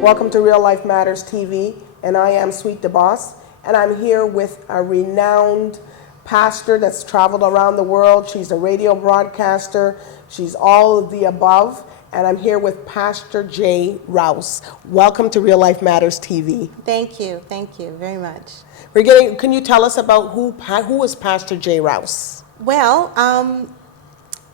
Welcome to Real Life Matters TV, and I am Sweet DBOSS, and I'm here with a renowned pastor that's traveled around the world. She's a radio broadcaster. She's all of the above, and I'm here with Pastor J. Rouse. Welcome to Real Life Matters TV. Thank you very much. Can you tell us about who is Pastor J. Rouse? Well,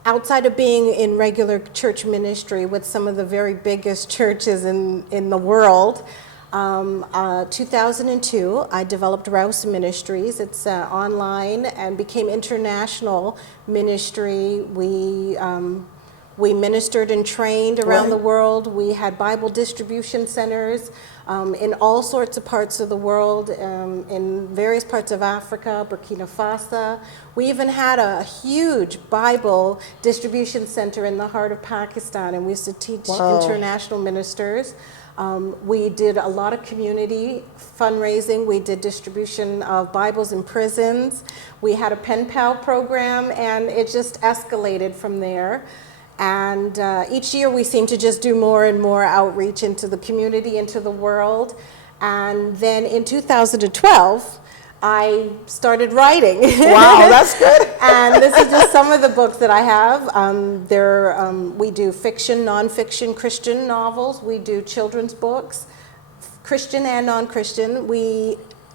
outside of being in regular church ministry with some of the very biggest churches in the world, 2002, I developed Rouse Ministries. It's online and became international ministry. We ministered and trained around the world. We had Bible distribution centers in all sorts of parts of the world, in various parts of Africa, Burkina Faso. We even had a huge Bible distribution center in the heart of Pakistan, and we used to teach international ministers. We did a lot of community fundraising. We did distribution of Bibles in prisons. We had a pen pal program, and it just escalated from there. And each year we seem to just do more and more outreach into the community, into the world. And then in 2012, I started writing. Wow, that's good. And this is just some of the books that I have. We do fiction, nonfiction, Christian novels. We do children's books, Christian and non-Christian.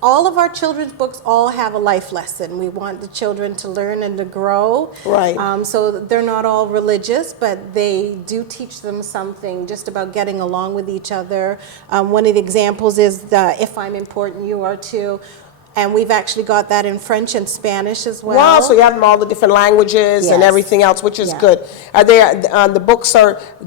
All of our children's books all have a life lesson. We want the children to learn and to grow. Right. So they're not all religious, but they do teach them something just about getting along with each other. One of the examples is If I'm Important, You Are Too. And we've actually got that in French and Spanish as well. Wow, so you have them all the different languages and everything else, which is good. Are they the books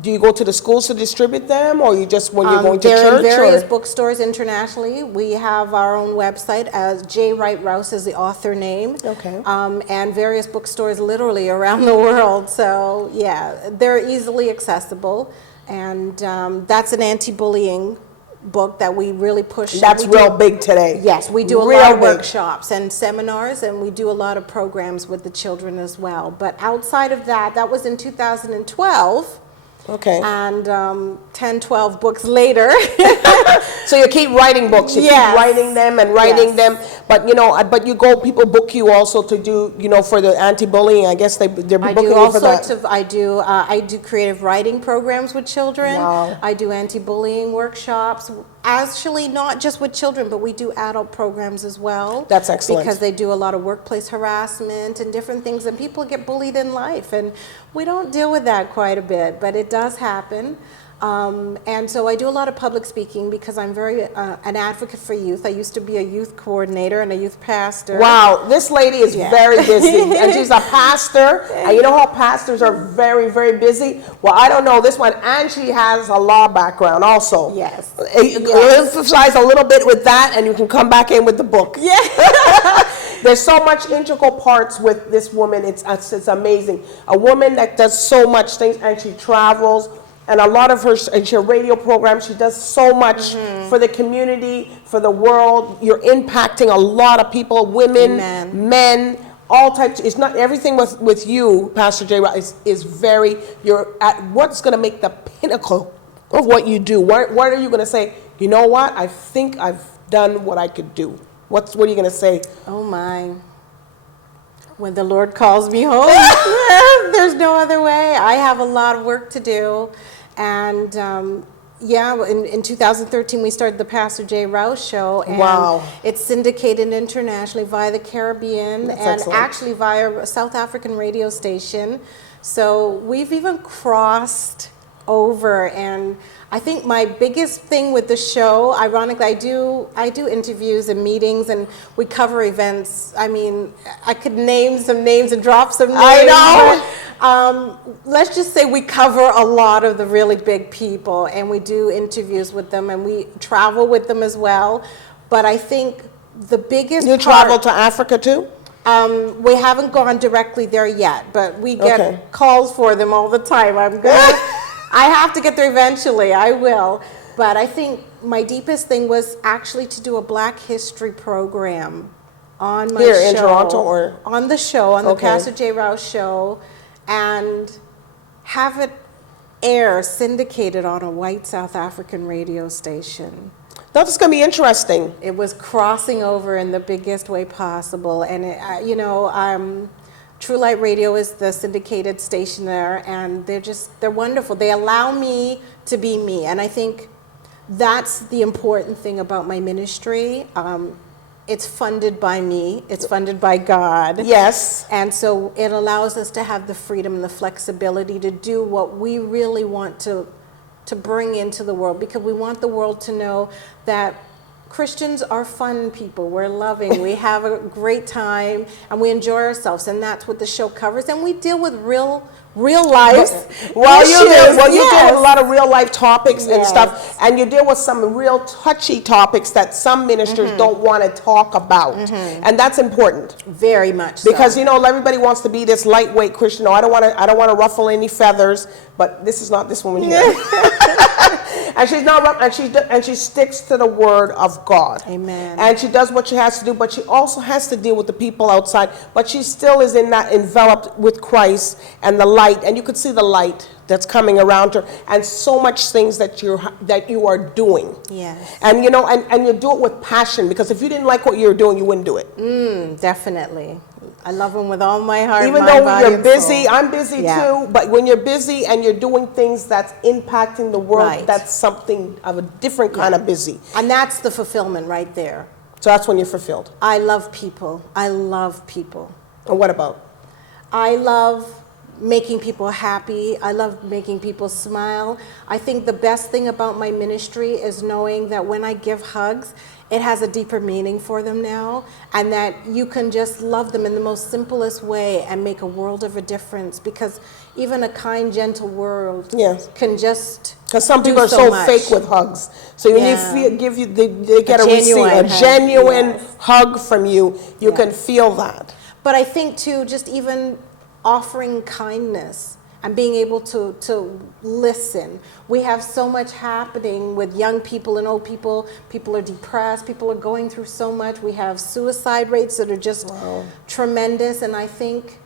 do you go to the schools to distribute them, or you just when you're going to church? They're in various bookstores internationally. We have our own website as J. Wright Rouse is the author name. Okay. And various bookstores literally around the world. So yeah, they're easily accessible. And that's an anti-bullying book that we really push. That's real big today. Yes, we do a lot of workshops and seminars, and we do a lot of programs with the children as well. But outside of that, that was in 2012. Okay. And 10, 12 books later. So you keep writing books. You keep writing them and writing them. But people book you also to do, for the anti-bullying. I guess they're booking you for that. I do creative writing programs with children. Wow. I do anti-bullying workshops. Actually, not just with children, but we do adult programs as well. That's excellent. Because they do a lot of workplace harassment and different things, and people get bullied in life. And we don't deal with that quite a bit, but it does happen. And so I do a lot of public speaking because I'm very an advocate for youth. I used to be a youth coordinator and a youth pastor. Wow, this lady is very busy, and she's a pastor. And you know how pastors are very, very busy? Well, I don't know this one, and she has a law background also. Yes. Emphasize a little bit with that, and you can come back in with the book. Yeah. There's so much integral parts with this woman. It's amazing. A woman that does so much things, and she travels. And a lot of her radio program, she does so much for the community, for the world. You're impacting a lot of people, women, men, all types. It's not everything with you, Pastor J. is very. You're at what's going to make the pinnacle of what you do. What are you going to say? You know what? I think I've done what I could do. What are you going to say? Oh my. When the Lord calls me home, there's no other way. I have a lot of work to do. And in 2013, we started the Pastor J. Rouse Show. And it's syndicated internationally via the Caribbean actually via a South African radio station. So we've even crossed over, and I think my biggest thing with the show, ironically, I do interviews and meetings, and we cover events. I mean, I could name some names and drop some names. I know. Let's just say we cover a lot of the really big people, and we do interviews with them, and we travel with them as well. But I think the biggest travel to Africa too? We haven't gone directly there yet, but we get calls for them all the time. I have to get there eventually. I will. But I think my deepest thing was actually to do a Black History program on my show. Here in Toronto, or? On the show, on the Pastor J. Rouse Show, and have it air syndicated on a white South African radio station. That's going to be interesting. It was crossing over in the biggest way possible. And, True Light Radio is the syndicated station there, and they're wonderful. They allow me to be me. And I think that's the important thing about my ministry. It's funded by me. It's funded by God. Yes. And so it allows us to have the freedom and the flexibility to do what we really want to bring into the world, because we want the world to know that Christians are fun people. We're loving. We have a great time, and we enjoy ourselves, and that's what the show covers. And we deal with real life. Well, you deal with Yes. a lot of real life topics and Yes. stuff, and you deal with some real touchy topics that some ministers don't want to talk about, and that's important. Very much so. Because everybody wants to be this lightweight Christian. No, I don't want to ruffle any feathers. But this is not this woman here. And she's not, and she sticks to the word of God. Amen. And she does what she has to do, but she also has to deal with the people outside. But she still is in that enveloped with Christ and the light, and you could see the light that's coming around her, and so much things that you are doing. Yes. And and you do it with passion, because if you didn't like what you were doing, you wouldn't do it. Definitely. I love him with all my heart. Even mind, though body, you're and busy, soul. I'm busy too, but when you're busy and you're doing things that's impacting the world, Right. that's something of a different kind of busy. And that's the fulfillment right there. So that's when you're fulfilled. I love people. I love people. And what about? I love making people happy. I love making people smile. I think the best thing about my ministry is knowing that when I give hugs, it has a deeper meaning for them now, and that you can just love them in the most simplest way and make a world of a difference, because even a kind, gentle word Yes. can just Because some people do are so much. fake with hugs. So when Yeah. they get a genuine hug, genuine yes. hug from you, you Yeah. can feel that. But I think too, just even offering kindness and being able to listen. We have so much happening with young people and old people. People are depressed. People are going through so much. We have suicide rates that are just tremendous. And I think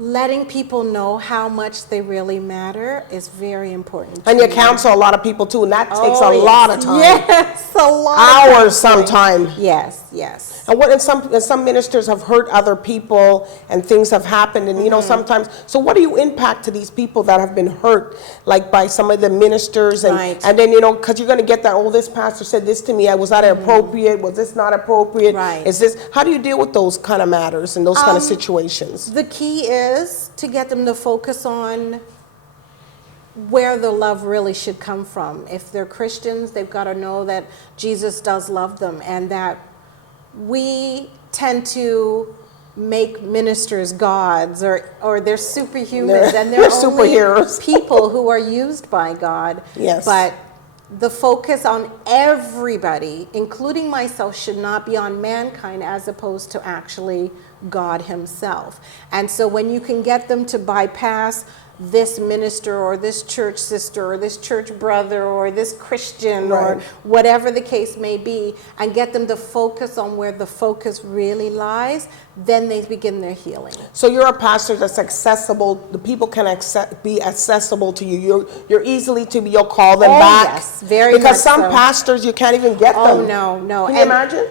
letting people know how much they really matter is very important. And to you me. counsel a lot of people too, and that takes Oh, a yes. lot of time. Yes, a lot of Hours counseling. sometime. Yes, yes. And some ministers have hurt other people, and things have happened, and sometimes. So what do you impact to these people that have been hurt, like by some of the ministers, and Right. and then because you're going to get that. Oh, this pastor said this to me. Was that appropriate? Was this not appropriate? Right. Is this? How do you deal with those kind of matters and those kind of situations? The key is to get them to focus on where the love really should come from. If they're Christians, they've got to know that Jesus does love them, and that we tend to make ministers gods, or they're superhumans, and They're they're only superheroes. people who are used by God. Yes. But the focus on everybody, including myself, should not be on mankind as opposed to actually God himself. And so when you can get them to bypass this minister or this church sister or this church brother or this Christian or Right. whatever the case may be, and get them to focus on where the focus really lies, then they begin their healing. So you're a pastor that's accessible. The people can be accessible to you. You're easily to be. You'll call them back. Yes, very because much some so. pastors you can't even get Oh, them. no. Can you And imagine?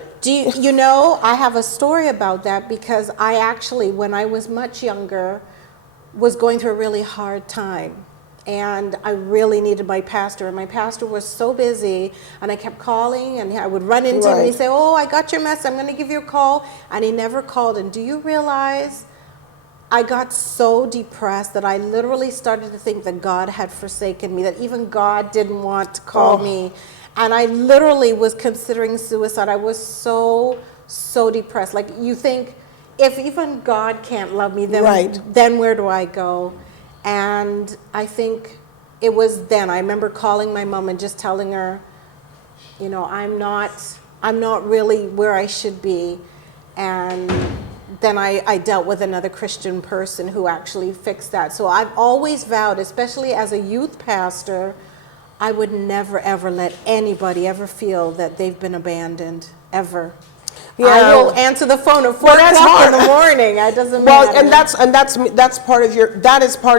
I have a story about that, because I actually, when I was much younger, was going through a really hard time. And I really needed my pastor. And my pastor was so busy, and I kept calling, and I would run into him, and he'd say, "Oh, I got your message. I'm going to give you a call." And he never called. And do you realize I got so depressed that I literally started to think that God had forsaken me, that even God didn't want to call me. And I literally was considering suicide. I was so depressed. Like, you think, if even God can't love me, then where do I go? And I think it was then. I remember calling my mom and just telling her, I'm not really where I should be. And then I dealt with another Christian person who actually fixed that. So I've always vowed, especially as a youth pastor, I would never, ever let anybody ever feel that they've been abandoned, ever. I will answer the phone at 4 that's o'clock in hard. the morning. It doesn't Well, matter. and that's part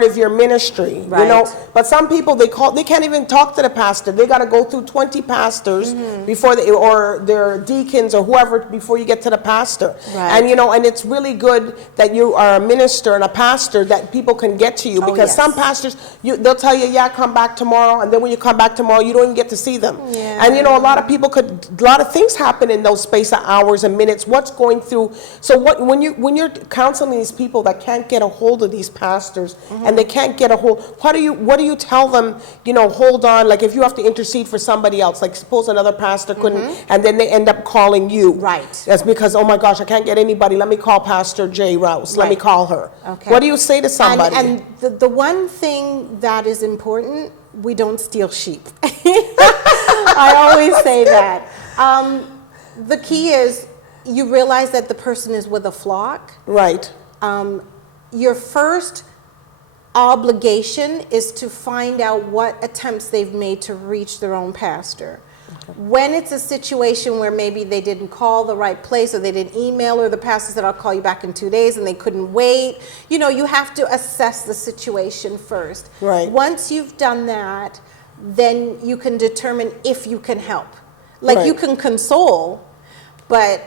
of your ministry, Right. you know. But some people they can't even talk to the pastor. They got to go through 20 pastors before or their deacons or whoever before you get to the pastor. Right. And you know, and it's really good that you are a minister and a pastor that people can get to you, because yes. some pastors they'll tell you, yeah, come back tomorrow, and then when you come back tomorrow, you don't even get to see them. Yeah. And you know, a lot of things happen in those space of hours and minutes. What's going through? So when you're counseling these people that can't get a hold of these pastors and they can't get a hold, what do you tell them? You know, hold on. Like if you have to intercede for somebody else, like suppose another pastor couldn't, and then they end up calling you. Right. That's because, oh my gosh, I can't get anybody. Let me call Pastor J. Rouse. Let me Right. call her. Okay. What do you say to somebody? And the one thing that is important, we don't steal sheep. I always say that. The key is you realize that the person is with a flock. Right. Your first obligation is to find out what attempts they've made to reach their own pastor. When it's a situation where maybe they didn't call the right place or they didn't email, or the pastor said, I'll call you back in 2 days, and they couldn't wait, you know, you have to assess the situation first. Right. Once you've done that, then you can determine if you can help. Like you Right. can console, but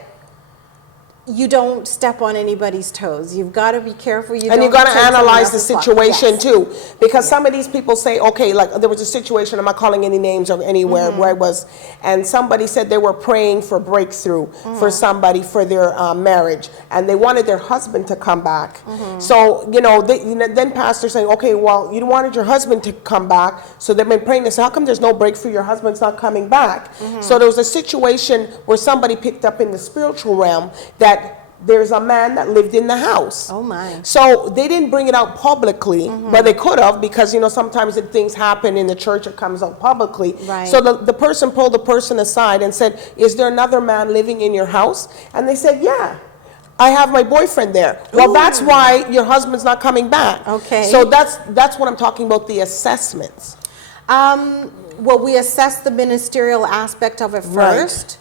you don't step on anybody's toes. You've got to be careful. And you got to analyze the situation Yes. too, because some of these people say, okay, like there was a situation, I'm not calling any names or anywhere where I was, and somebody said they were praying for breakthrough for somebody for their marriage, and they wanted their husband to come back. So then pastors saying, okay, well, you wanted your husband to come back, so they've been praying this. How come there's no breakthrough? Your husband's not coming back. So there was a situation where somebody picked up in the spiritual realm that there's a man that lived in the house. Oh my. So they didn't bring it out publicly, but they could have, because sometimes if things happen in the church, it comes out publicly. Right. So the person pulled the person aside and said, is there another man living in your house? And they said, yeah, I have my boyfriend there. Well, that's why your husband's not coming back. Okay. So that's what I'm talking about, the assessments. Well, we assess the ministerial aspect of it first.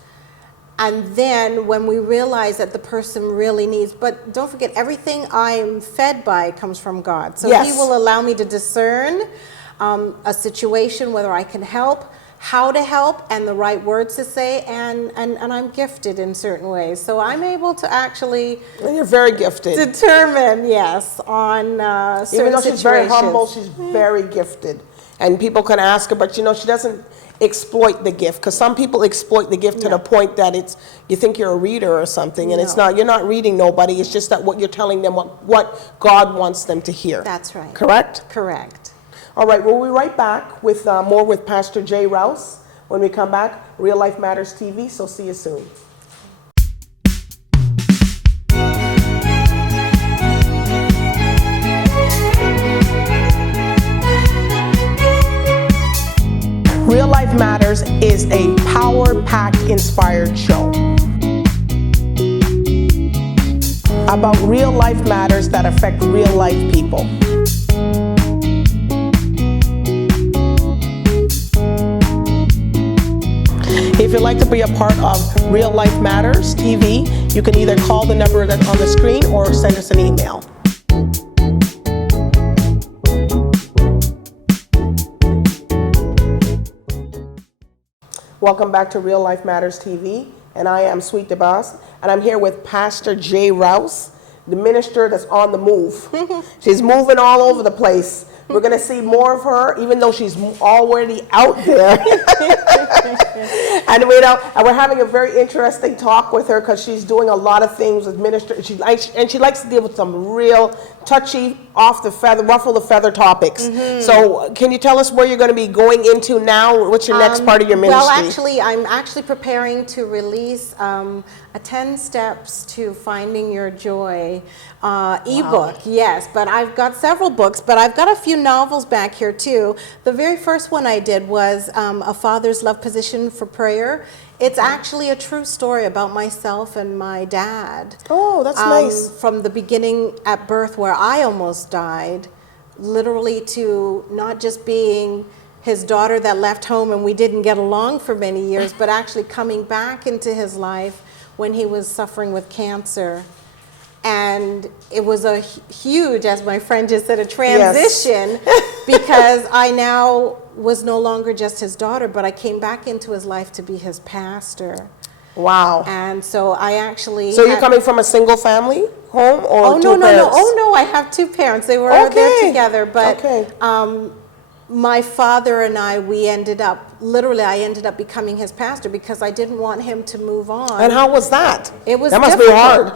And then when we realize that the person really needs, but don't forget, everything I'm fed by comes from God. So Yes. He will allow me to discern a situation, whether I can help, how to help, and the right words to say, and I'm gifted in certain ways. So I'm able to actually And you're very gifted. determine, yes, on certain Even though situations. she's very humble, she's very gifted. And people can ask her, but she doesn't exploit the gift, because some people exploit the gift to the point that you think you're a reader or something, and it's not. You're not reading nobody. It's just that what you're telling them, what God wants them to hear. That's right. Correct? Correct. All right, we'll be right back with more with Pastor J. Rouse. When we come back, Real Life Matters TV, so see you soon. Real Life Matters is a power-packed, inspired show about real life matters that affect real life people. If you'd like to be a part of Real Life Matters TV, you can either call the number that's on the screen or send us an email. Welcome back to Real Life Matters TV, and I am Sweet DBOSS, and I'm here with Pastor J. Rouse, the minister that's on the move. She's moving all over the place. We're going to see more of her, even though she's already out there. And we're having a very interesting talk with her, because she's doing a lot of things with ministry. She likes to deal with some real touchy, off the feather, ruffle the feather topics. So can you tell us where you're going to be going into now? What's your next part of your ministry? Well, actually, I'm actually preparing to release a 10 Steps to Finding Your Joy ebook. Yes, but I've got several books, but I've got a few novels back here too. The very first one I did was A Father's Love Position for Prayer. It's actually a true story about myself and my dad. Oh, that's nice. From the beginning at birth, where I almost died, literally, to not just being his daughter that left home and we didn't get along for many years, but actually coming back into his life when he was suffering with cancer. And it was a huge, as my friend just said, a transition because I now was no longer just his daughter, but I came back into his life to be his pastor. Wow. And so I actually... So you're coming from a single family home or two parents? Oh, no, I have two parents. They were there together, but my father and I ended up becoming his pastor because I didn't want him to move on. And how was that? It was that must difficult. be hard.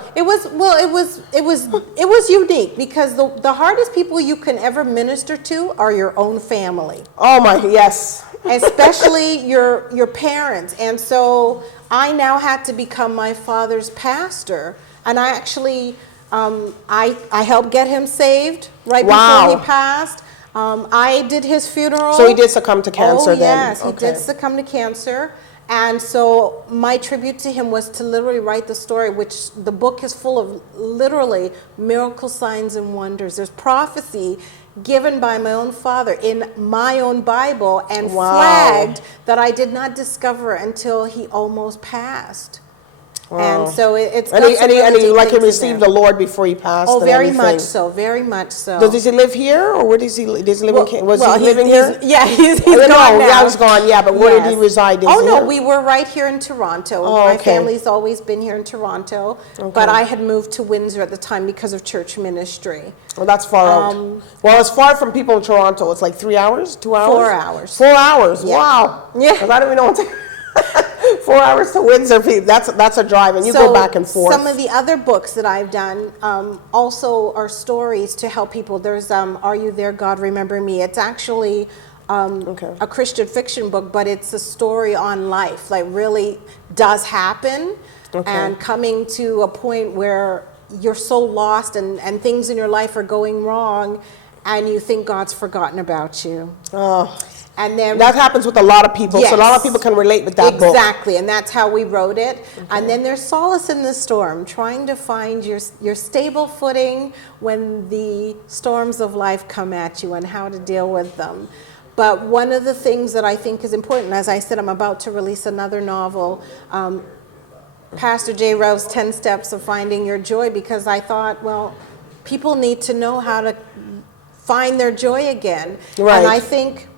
It was unique because the hardest people you can ever minister to are your own family. Oh my, yes. Especially your parents. And so I now had to become my father's pastor, and I actually I helped get him saved right before he passed. I did his funeral. So he did succumb to cancer then? Yes, he did succumb to cancer. And so my tribute to him was to literally write the story, which the book is full of literally miracle signs and wonders. There's prophecy given by my own father in my own Bible and flagged that I did not discover until he almost passed. Wow. And so it's and he like he received the Lord before he passed. Oh, very much so, very much so. Does he live here, or where does he live? Does he live in? Was he living here? Yeah, he's gone now. Yeah, he's gone. Yeah, but where did he reside? No, we were right here in Toronto. My family's always been here in Toronto, but I had moved to Windsor at the time because of church ministry. Well, that's far out. Well, it's far from people in Toronto. It's like 3 hours, 2 hours. 4 hours. 4 hours. Yeah. Wow. Yeah. I don't even know what to. 4 hours to Windsor, that's a drive, and you go back and forth. Some of the other books that I've done also are stories to help people. There's Are You There, God Remember Me? It's actually a Christian fiction book, but it's a story on life, like really does happen, and coming to a point where you're so lost and things in your life are going wrong, and you think God's forgotten about you. Oh. And then that happens with a lot of people, so a lot of people can relate with that book. Exactly, and that's how we wrote it. And then there's solace in the storm, trying to find your stable footing when the storms of life come at you and how to deal with them. But one of the things that I think is important, as I said, I'm about to release another novel, Pastor J. Rouse, 10 Steps of Finding Your Joy, because I thought, well, people need to know how to find their joy again. Right. And I think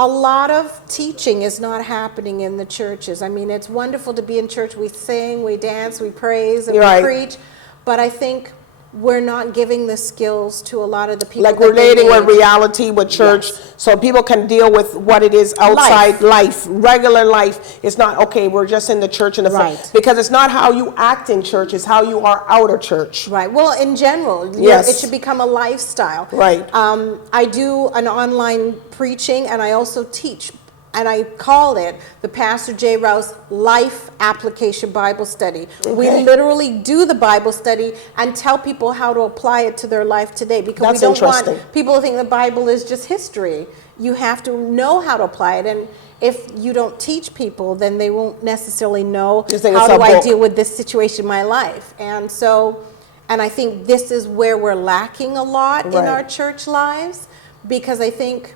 a lot of teaching is not happening in the churches. I mean, it's wonderful to be in church. We sing, we dance, we praise, and we preach. But I think we're not giving the skills to a lot of the people. Like relating with reality, with church, so people can deal with what it is outside life, regular life. It's not, okay, we're just in the church in the because it's not how you act in church, it's how you are out of church. Right. Well, in general, it should become a lifestyle. Right. I do an online preaching, and I also teach. And I call it the Pastor J. Rouse Life Application Bible Study. We literally do the Bible study and tell people how to apply it to their life today, because we don't want people to think the Bible is just history. You have to know how to apply it. And if you don't teach people, then they won't necessarily know how do I deal with this situation in my life. And so, and I think this is where we're lacking a lot in our church lives, because I think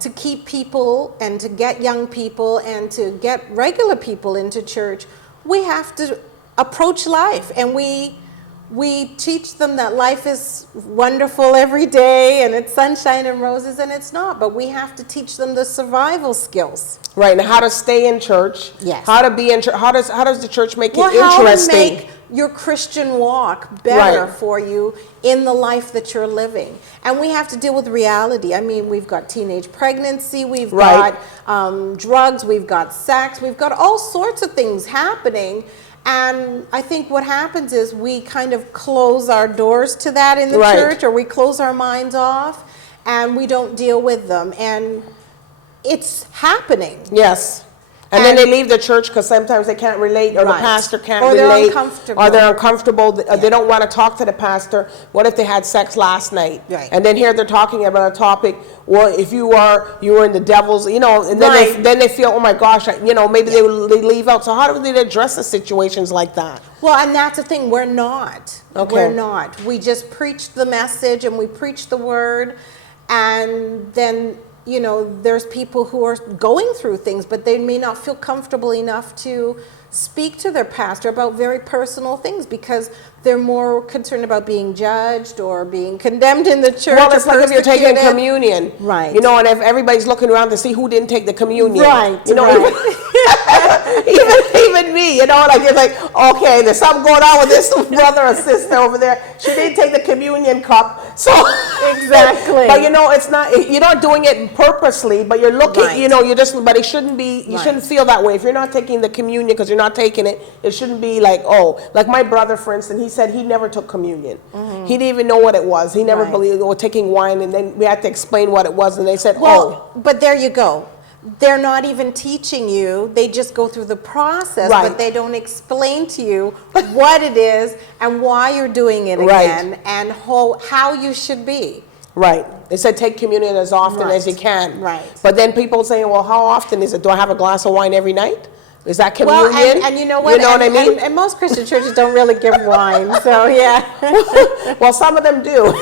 to keep people and to get young people and to get regular people into church, we have to approach life, and we teach them that life is wonderful every day and it's sunshine and roses, and it's not, but we have to teach them the survival skills. Right, and how to stay in church. Yes. How to be in church. How does the church make it interesting? How to make your Christian walk better for you in the life that you're living. And we have to deal with reality. I mean, we've got teenage pregnancy, we've got drugs, we've got sex, we've got all sorts of things happening. And I think what happens is we kind of close our doors to that in the church, or we close our minds off, and we don't deal with them. And it's happening. Yes. And then they leave the church because sometimes they can't relate, or the pastor can't relate. Or they're uncomfortable. Or they're uncomfortable. They don't want to talk to the pastor. What if they had sex last night? Right. And then here they're talking about a topic, well, if you were in the devil's, and then they feel, oh my gosh, maybe they leave out. So how do they address the situations like that? Well, and that's the thing, we're not. Okay. We're not. We just preach the message and we preach the word, and then there's people who are going through things, but they may not feel comfortable enough to speak to their pastor about very personal things because they're more concerned about being judged or being condemned in the church. Well, it's like if you're taking persecuted. communion. Right. You know, and if everybody's looking around to see who didn't take the communion. Right, You know, right. even me, you know, like it's like, okay, there's something going on with this brother or sister over there. She didn't take the communion cup. So Exactly. But you know, it's not, you're not doing it purposely, but you're looking, Right. you know, you're just, but it shouldn't be, you Right. shouldn't feel that way. If you're not taking the communion because you're not taking it, it shouldn't be like, oh, like my brother, for instance, he said he never took communion. He didn't even know what it was. He never Right. believed, or taking wine, and then we had to explain what it was, and they said, Well, but there you go. They're not even teaching you. They just go through the process, Right. but they don't explain to you what it is and why you're doing it Right. again and how you should be. right. They said take communion as often as you Right. can. Right. But then people saying, well, how often is it? Do I have a glass of wine every night? Is that communion? Well, and you know what? You know what I mean? And most Christian churches don't really give wine, so yeah. Well, some of them do.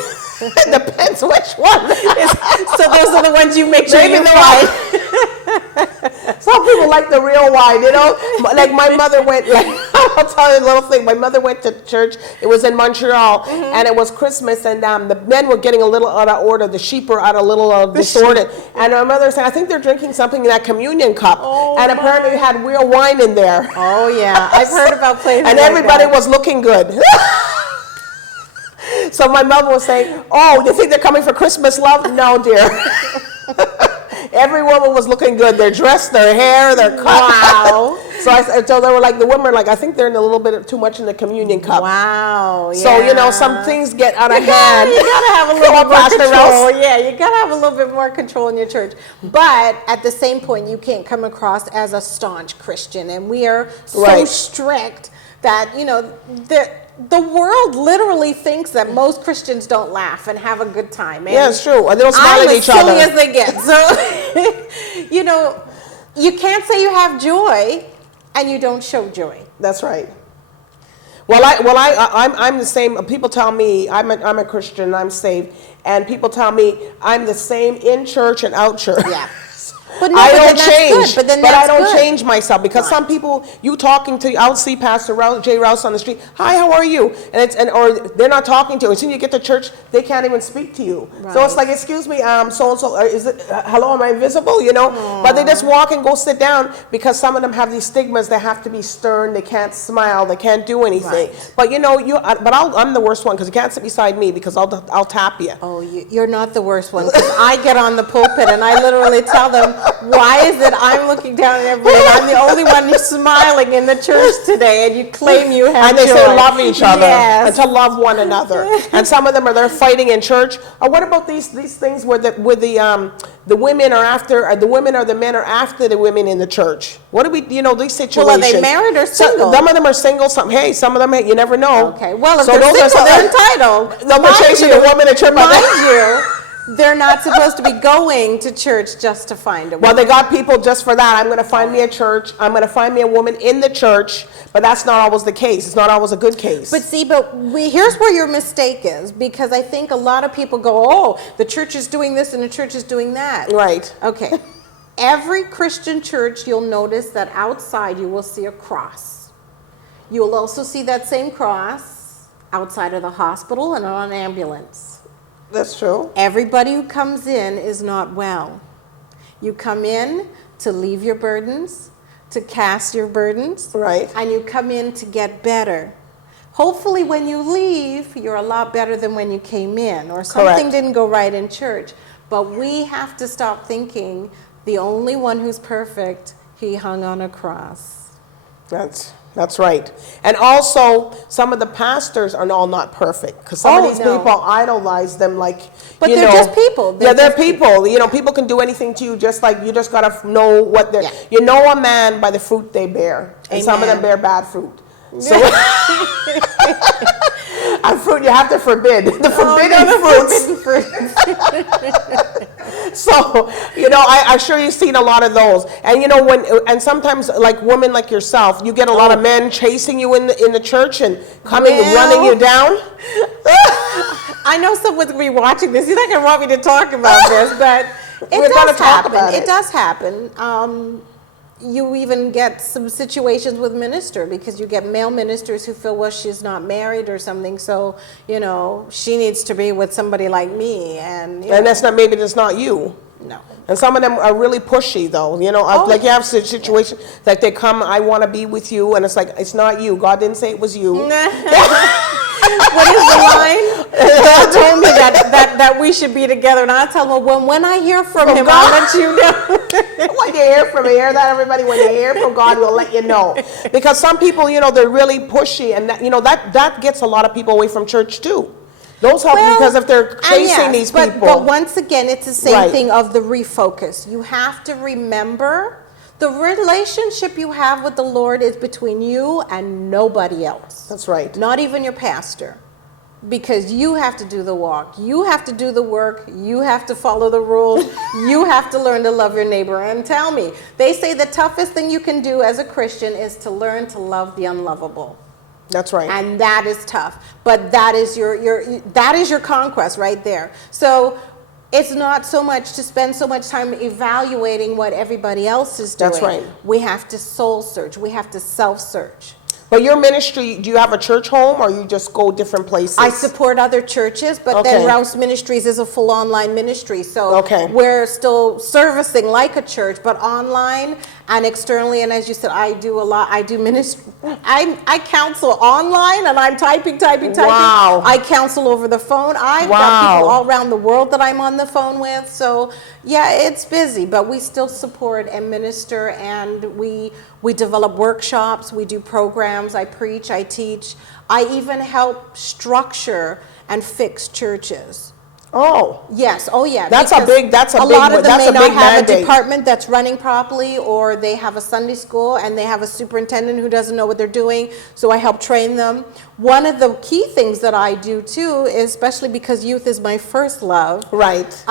It depends which one. So those are the ones you make sure Maybe you the find. Some people like the real wine, you know? Like my mother went, like, I'll tell you a little thing. My mother went to church. It was in Montreal, and it was Christmas, and the men were getting a little out of order. The sheep were out a little disordered. And my mother said, I think they're drinking something in that communion cup. Oh, and apparently they had real wine in there. Oh yeah, I've heard about places And like everybody that. was looking good. So my mother was saying, oh, you think they're coming for Christmas love? No, dear. Every woman was looking good. Their dress, their hair, their cut. Wow. So they were like, the women were like, I think they're in a little bit of too much in the communion cup. Wow. Yeah. So, you know, some things get out of hand. You gotta have a little Come on, bit more Pastor control. Rouse. Yeah, you gotta have a little bit more control in your church. But at the same point, you can't come across as a staunch Christian. And we are so Right. strict that, you know, the world literally thinks that most Christians don't laugh and have a good time. And Yeah, it's true. Or they don't smile I'm at as each silly other. as they get. So, you know, you can't say you have joy and you don't show joy. That's right. I'm the same. People tell me I'm a Christian. I'm saved, and people tell me I'm the same in church and out church. Yeah. But no, I but don't then that's change, good. But then I that's don't good. change myself because Right. some people, you talking to, I'll see Pastor Jay Rouse on the street. Hi, how are you? Or they're not talking to you. As soon as you get to church, they can't even speak to you. So it's Right. like, excuse me, so and so, is it? Hello, am I invisible? You know, but they just walk and go sit down because some of them have these stigmas. They have to be stern. They can't smile. They can't do anything. Right. But you know, I'm the worst one because you can't sit beside me because I'll tap you. Oh, you're not the worst one because I get on the pulpit and I literally tell them, why is it I'm looking down at everybody and I'm the only one who's smiling in the church today and you claim you have And they joy. say love each other Yes. and to love one another. And some of them are there fighting in church. Or what about these things where the women are after, or the women or the men are after the women in the church? What do we, you know, these situations? Well, are they married or single? Some of them are single. Some of them, you never know. Okay, well, if So they're those are single, some- they're entitled. They'll be chasing the woman in church. Mind you, they're not supposed to be going to church just to find a woman. Well, they got people just for that. I'm going to find me a church. I'm going to find me a woman in the church. But that's not always the case. It's not always a good case. But see, here's where your mistake is, because I think a lot of people go, oh, the church is doing this and the church is doing that. Right. Okay. Every Christian church, you'll notice that outside you will see a cross. You'll also see that same cross outside of the hospital and on an ambulance. That's true. Everybody who comes in is not well. You come in to leave your burdens, to cast your burdens, Right. and you come in to get better. Hopefully when you leave, you're a lot better than when you came in, or something Correct. didn't go right in church. But we have to stop thinking the only one who's perfect, he hung on a cross. That's right. And also, some of the pastors are all not perfect because some of these no. people idolize them like, But you they're know, just people. They're just people. You know, people can do anything to you just like you just got to know what they're, Yeah. you know a man by the fruit they bear. And some of them Amen. bear bad fruit. So, and fruit you have to forbid. The forbidden fruits. So, you know, I'm sure you've seen a lot of those. And, you know, and sometimes, like women like yourself, you get a lot of men chasing you in the church and coming and running you down. I know someone's going to be watching this. He's not going to want me to talk about this, but We're it gonna does talk happen. about It it. does happen. you even get some situations with minister, because you get male ministers who feel, well, she's not married or something, so, you know, she needs to be with somebody like me. And that's not, maybe that's not you. No. And some of them are really pushy, though. You know, like you have a situation like they come, I want to be with you, and it's like, it's not you. God didn't say it was you. What is the line? God told me that we should be together, and I tell him, well, when I hear from him, God, I'll let you know. When you hear from him, hear that, everybody? When you hear from God, we'll let you know. Because some people, you know, they're really pushy, and that, you know, that gets a lot of people away from church too. Those help, because if they're chasing these people. But once again, it's the same thing of the refocus. You have to remember the relationship you have with the Lord is between you and nobody else. That's right. Not even your pastor. Because you have to do the walk. You have to do the work. You have to follow the rules. You have to learn to love your neighbor. And tell me, they say the toughest thing you can do as a Christian is to learn to love the unlovable. That's right. And that is tough. But that is your conquest right there. So it's not so much to spend so much time evaluating what everybody else is doing. That's right. We have to soul search. We have to self-search. But your ministry, do you have a church home, or you just go different places? I support other churches, but then Rouse Ministries is a full online ministry. So we're still servicing like a church, but online and externally. And as you said, I do a lot. I do ministry. I counsel online, and I'm typing. Wow. I counsel over the phone. I've got people all around the world that I'm on the phone with. So yeah, it's busy, but we still support and minister, and we develop workshops, we do programs, I preach, I teach. I even help structure and fix churches. Oh. Yes, oh yeah. That's a big a lot of them may not have a department that's running properly, or they have a Sunday school and they have a superintendent who doesn't know what they're doing, so I help train them. One of the key things that I do too, is especially because youth is my first love. Right.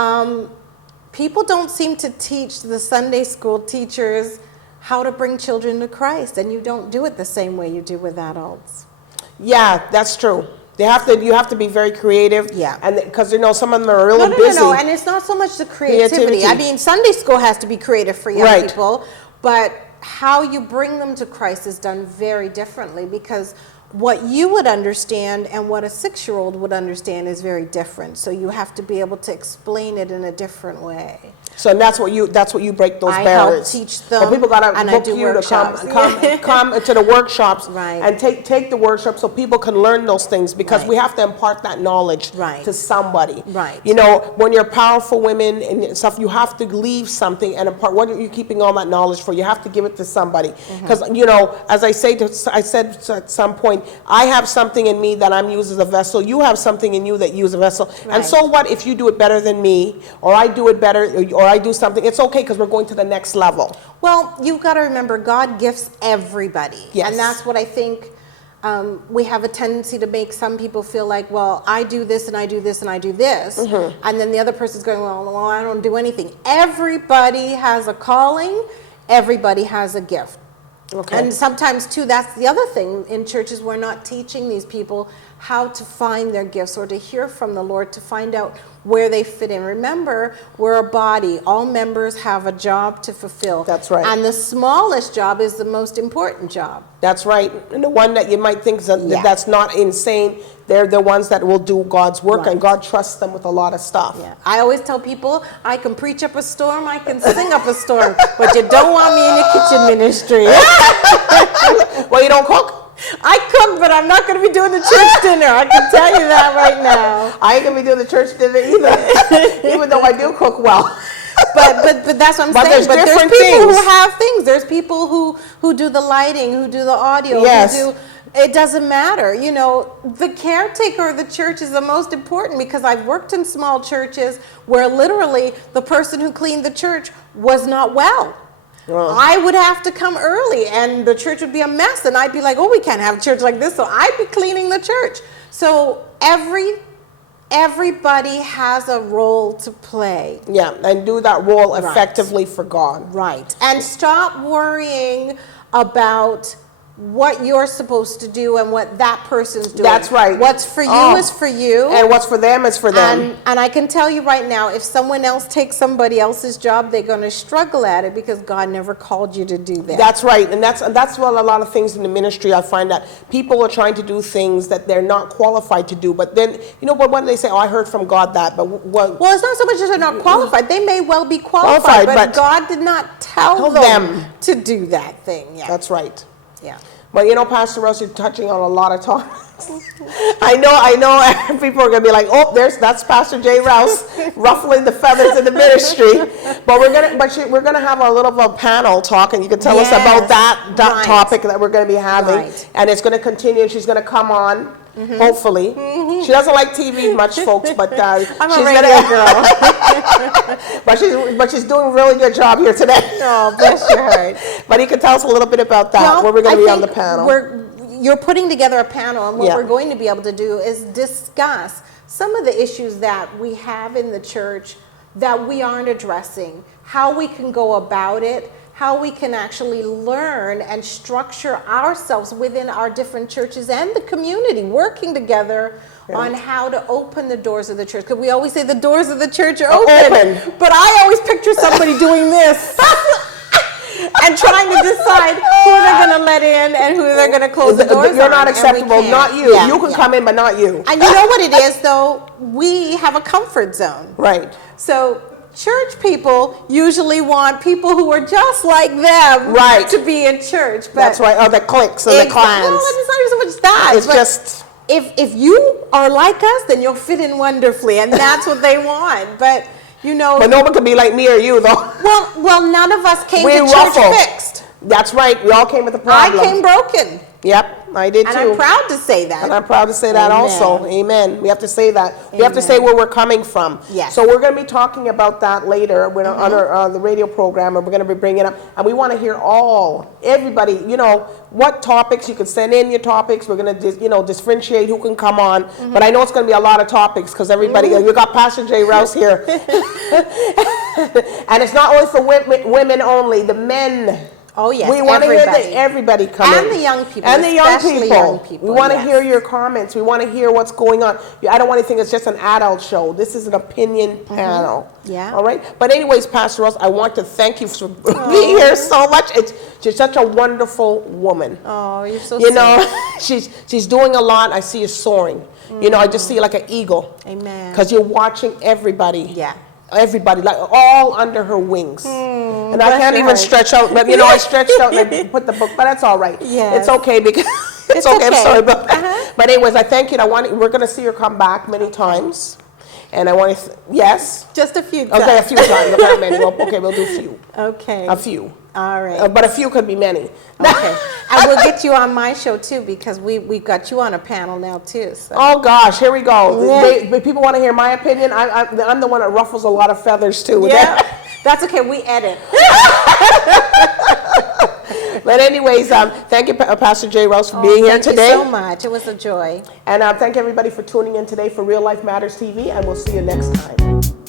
People don't seem to teach the Sunday school teachers how to bring children to Christ, and you don't do it the same way you do with adults. Yeah, that's true. You have to be very creative. Yeah. And because, you know, some of them are really busy. No, and it's not so much the creativity. I mean, Sunday school has to be creative for young people, but how you bring them to Christ is done very differently, because what you would understand and what a 6-year-old would understand is very different. So you have to be able to explain it in a different way. So that's what you break those barriers. I help teach them, but people gotta and book I do you workshops. to come to the workshops, Right. and take the workshops so people can learn those things, because we have to impart that knowledge to somebody. Right. You know, when you're powerful women and stuff, you have to leave something and impart. What are you keeping all that knowledge for? You have to give it to somebody, because you know, as I said at some point, I have something in me that I'm used as a vessel. You have something in you that you use a vessel. Right. And so what if you do it better than me, or I do it better, or I do something? It's okay, because we're going to the next level. Well, you've got to remember, God gifts everybody. Yes. And that's what I think we have a tendency to make some people feel like, well, I do this and I do this and I do this. And then the other person's going, well, I don't do anything. Everybody has a calling. Everybody has a gift. Okay. And sometimes, too, that's the other thing. In churches, we're not teaching these people how to find their gifts or to hear from the Lord, to find out where they fit in. Remember, we're a body. All members have a job to fulfill. That's right. And the smallest job is the most important job. That's right. And the one that you might think that's not insane, they're the ones that will do God's work, and God trusts them with a lot of stuff. Yeah. I always tell people, I can preach up a storm, I can sing up a storm, but you don't want me in your kitchen ministry. Well, you don't cook? I cook, but I'm not going to be doing the church dinner. I can tell you that right now. I ain't going to be doing the church dinner either, even though I do cook well. But that's what I'm saying. But there's people who have things. There's people who do the lighting, who do the audio, who do... It doesn't matter. You know, the caretaker of the church is the most important, because I've worked in small churches where literally the person who cleaned the church was not well. I would have to come early and the church would be a mess, and I'd be like, oh, we can't have a church like this, so I'd be cleaning the church. So everybody has a role to play. Yeah, and do that role effectively for God. Right. And stop worrying about what you're supposed to do and what that person's doing. That's right. What's for you is for you. And what's for them is for them. And I can tell you right now, if someone else takes somebody else's job, they're going to struggle at it because God never called you to do that. That's right. And that's what a lot of things in the ministry, I find that people are trying to do things that they're not qualified to do. But then, you know, when they say, oh, I heard from God that, but what? Well, it's not so much that they're not qualified. They may well be qualified, but God did not tell them to do that thing. Yeah. That's right. Yeah. But you know, Pastor Rouse, you're touching on a lot of topics. I know people are going to be like, oh, that's Pastor J. Rouse ruffling the feathers in the ministry. But we're gonna have a little of a panel talk, and you can tell us about that topic that we're going to be having. And it's going to continue. She's going to come on. Hopefully. She doesn't like TV much, folks, but I'm a radio girl. but she's doing a really good job here today. Oh, bless your heart. But you can tell us a little bit about that, where we're going to be on the panel. You're putting together a panel, and what we're going to be able to do is discuss some of the issues that we have in the church that we aren't addressing, how we can go about it, how we can actually learn and structure ourselves within our different churches and the community, working together on how to open the doors of the church. Because we always say the doors of the church are open. But I always picture somebody doing this and trying to decide who they're going to let in and who they're going to close the doors on. You're not acceptable, not you. You can come in, but not you. And you know what it is, though? We have a comfort zone. Right. So church people usually want people who are just like them to be in church. But that's right. Oh, the cliques and the clans. Well, it's not even so much that. It's just... If you are like us, then you'll fit in wonderfully, and that's what they want. But, you know... But no one can be like me or you, though. Well, none of us came to church fixed. That's right. We all came with a problem. I came broken. Yep, I did too. And I'm proud to say that. And I'm proud to say that also. Amen. We have to say that. We have to say where we're coming from. Yes. So we're going to be talking about that later on the radio program, and we're going to be bringing it up. And we want to hear everybody, you know, what topics. You can send in your topics. We're going to, differentiate who can come on. But I know it's going to be a lot of topics because everybody, you got Pastor J. Rouse here. And it's not only for women only, the men. Oh, yes, we want to hear everybody come in. And the young people. And the young people. We want to hear your comments. We want to hear what's going on. I don't want to think it's just an adult show. This is an opinion panel. Yeah. All right? But anyways, Pastor Ross, I want to thank you for being here so much. She's such a wonderful woman. Oh, you're so sweet. You know, she's doing a lot. I see you soaring. You know, I just see you like an eagle. Amen. Because you're watching everybody. Yeah. Everybody, like all under her wings. And I can't even stretch out. You know, I stretched out and I put the book, but that's all right. Yes. It's okay because it's okay. I'm sorry about that. But anyways, I thank you. We're going to see her come back many times. And I want to, yes? Just a few times. Okay, a few times. Not many. Okay, we'll do a few. Okay. A few. All right. But a few could be many. Okay. And we'll get you on my show, too, because we've got you on a panel now, too. So. Oh, gosh, here we go. People want to hear my opinion. I'm the one that ruffles a lot of feathers, too. Yeah. That's okay. We edit. But anyways, thank you, Pastor J. Rouse, for being here today. Thank you so much. It was a joy. And thank everybody for tuning in today for Real Life Matters TV, and we'll see you next time.